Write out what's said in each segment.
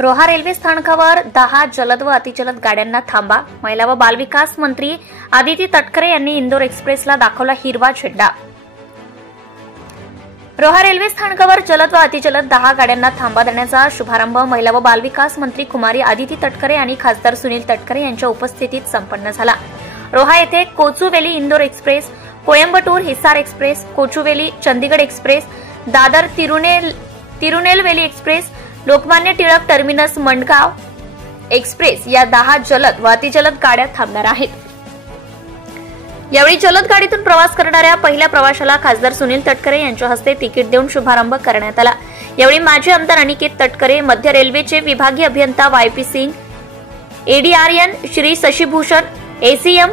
Roha railway स्थानकावर 10 जलद व अतिजलद गाड्यांना थांबा. महिला व बालविकास मंत्री आदिती तटकरे यांनी इंदोर एक्सप्रेसला दाखवला हिरवा झेंडा. रोहा रेल्वे स्थानकावर जलद व अतिजलद 10 गाड्यांना थांबा देण्याचा शुभारंभ महिला व बालविकास मंत्री कुमारी आदिती तटकरे आणि खासदार सुनील तटकरे यांच्या उपस्थितीत संपन्न झाला. रोहा येथे Kochuveli Indore express, Coimbatore Hisar express, Kochuveli Chandigarh express, Dadar Tirunelveli express, Lokmanya Tilak terminus Madgaon express या 10 जलद व अतिजलद गाड्या थांबणार आहेत. यावेळी जलद गाडीतून प्रवास करणाऱ्या पहिल्या प्रवाशाला खासदार सुनील तटकरे यांच्या हस्ते तिकीट देऊन शुभारंभ करण्यात आला. यावेळी माजी आमदार अनिकेत तटकरे, मध्य रेल्वेचे विभागीय अभियंता वायपी सिंग, एडीआरएन श्री शशिभूषण, एसीएम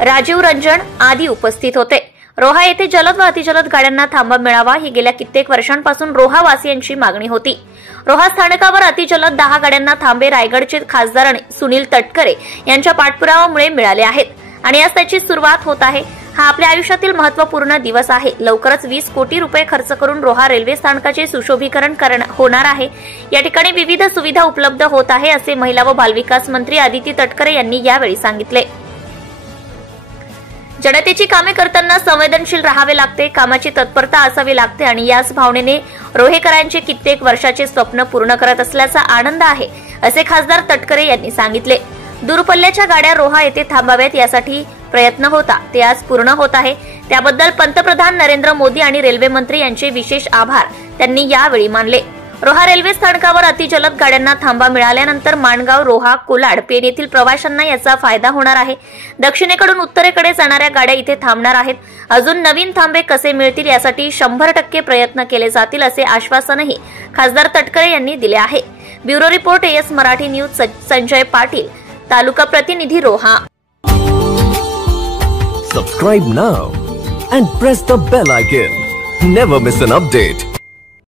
राजीव रंजन आदी उपस्थित होते. रोहा येथे जलद व अतिजलद गाड्यांना थांबा मिळावा ही गेल्या कित्येक वर्षांपासून रोहा वासियांची मागणी होती. रोहा स्थानकावर अतिजलद 10 गाड्यांना थांबे रायगडचे खासदार सुनील तटकरे यांच्या पाठपुराव्यामुळे मिळाले आहेत आणि आज त्याची सुरुवात होत आहे. हा आपल्या आयुष्यातील महत्त्वपूर्ण दिवस आहे. लवकरच 20 कोटी रुपये खर्च करून रोहा रेल्वे स्थानकाचे सुशोभीकरण होणार आहे. या ठिकाणी विविध सुविधा उपलब्ध होत आहे असे महिला व बालविकास मंत्री आदिती तटकरे यांनी यावेळी सांगितले. जनतेची कामे करताना संवेदनशील राहावे लागते, कामाची तत्परता असावी लागते आणि याच भावनेने रोहेकरांचे कित्येक वर्षाचे स्वप्न पूर्ण करत असल्याचा आनंद आहे असे खासदार तटकरे यांनी सांगितले. दूरपल्ल्याच्या गाड्या रोहा येथे थांबाव्यात यासाठी प्रयत्न होता, ते आज पूर्ण होत आहे. त्याबद्दल पंतप्रधान नरेंद्र मोदी आणि रेल्वे मंत्री यांचे विशेष आभार त्यांनी यावेळी मानले. रोहा रेल्वे स्थानकावर अतिजलद गाड्यांना थांबा मिळाल्यानंतर माणगाव, रोहा, कोलाड, पेण येथील प्रवाशांना याचा फायदा होणार आहे. दक्षिणेकडून उत्तरेकडे जाणाऱ्या गाड्या इथे थांबणार आहेत. अजून नवीन थांबे कसे मिळतील यासाठी 100% प्रयत्न केले जातील असे आश्वासनही खासदार तटकरे यांनी दिले आहे. Bureau report AS Marathi news. Sanjay Patil, taluka प्रतिनिधी, Roha. Subscribe now and press the bell icon. Never miss an update.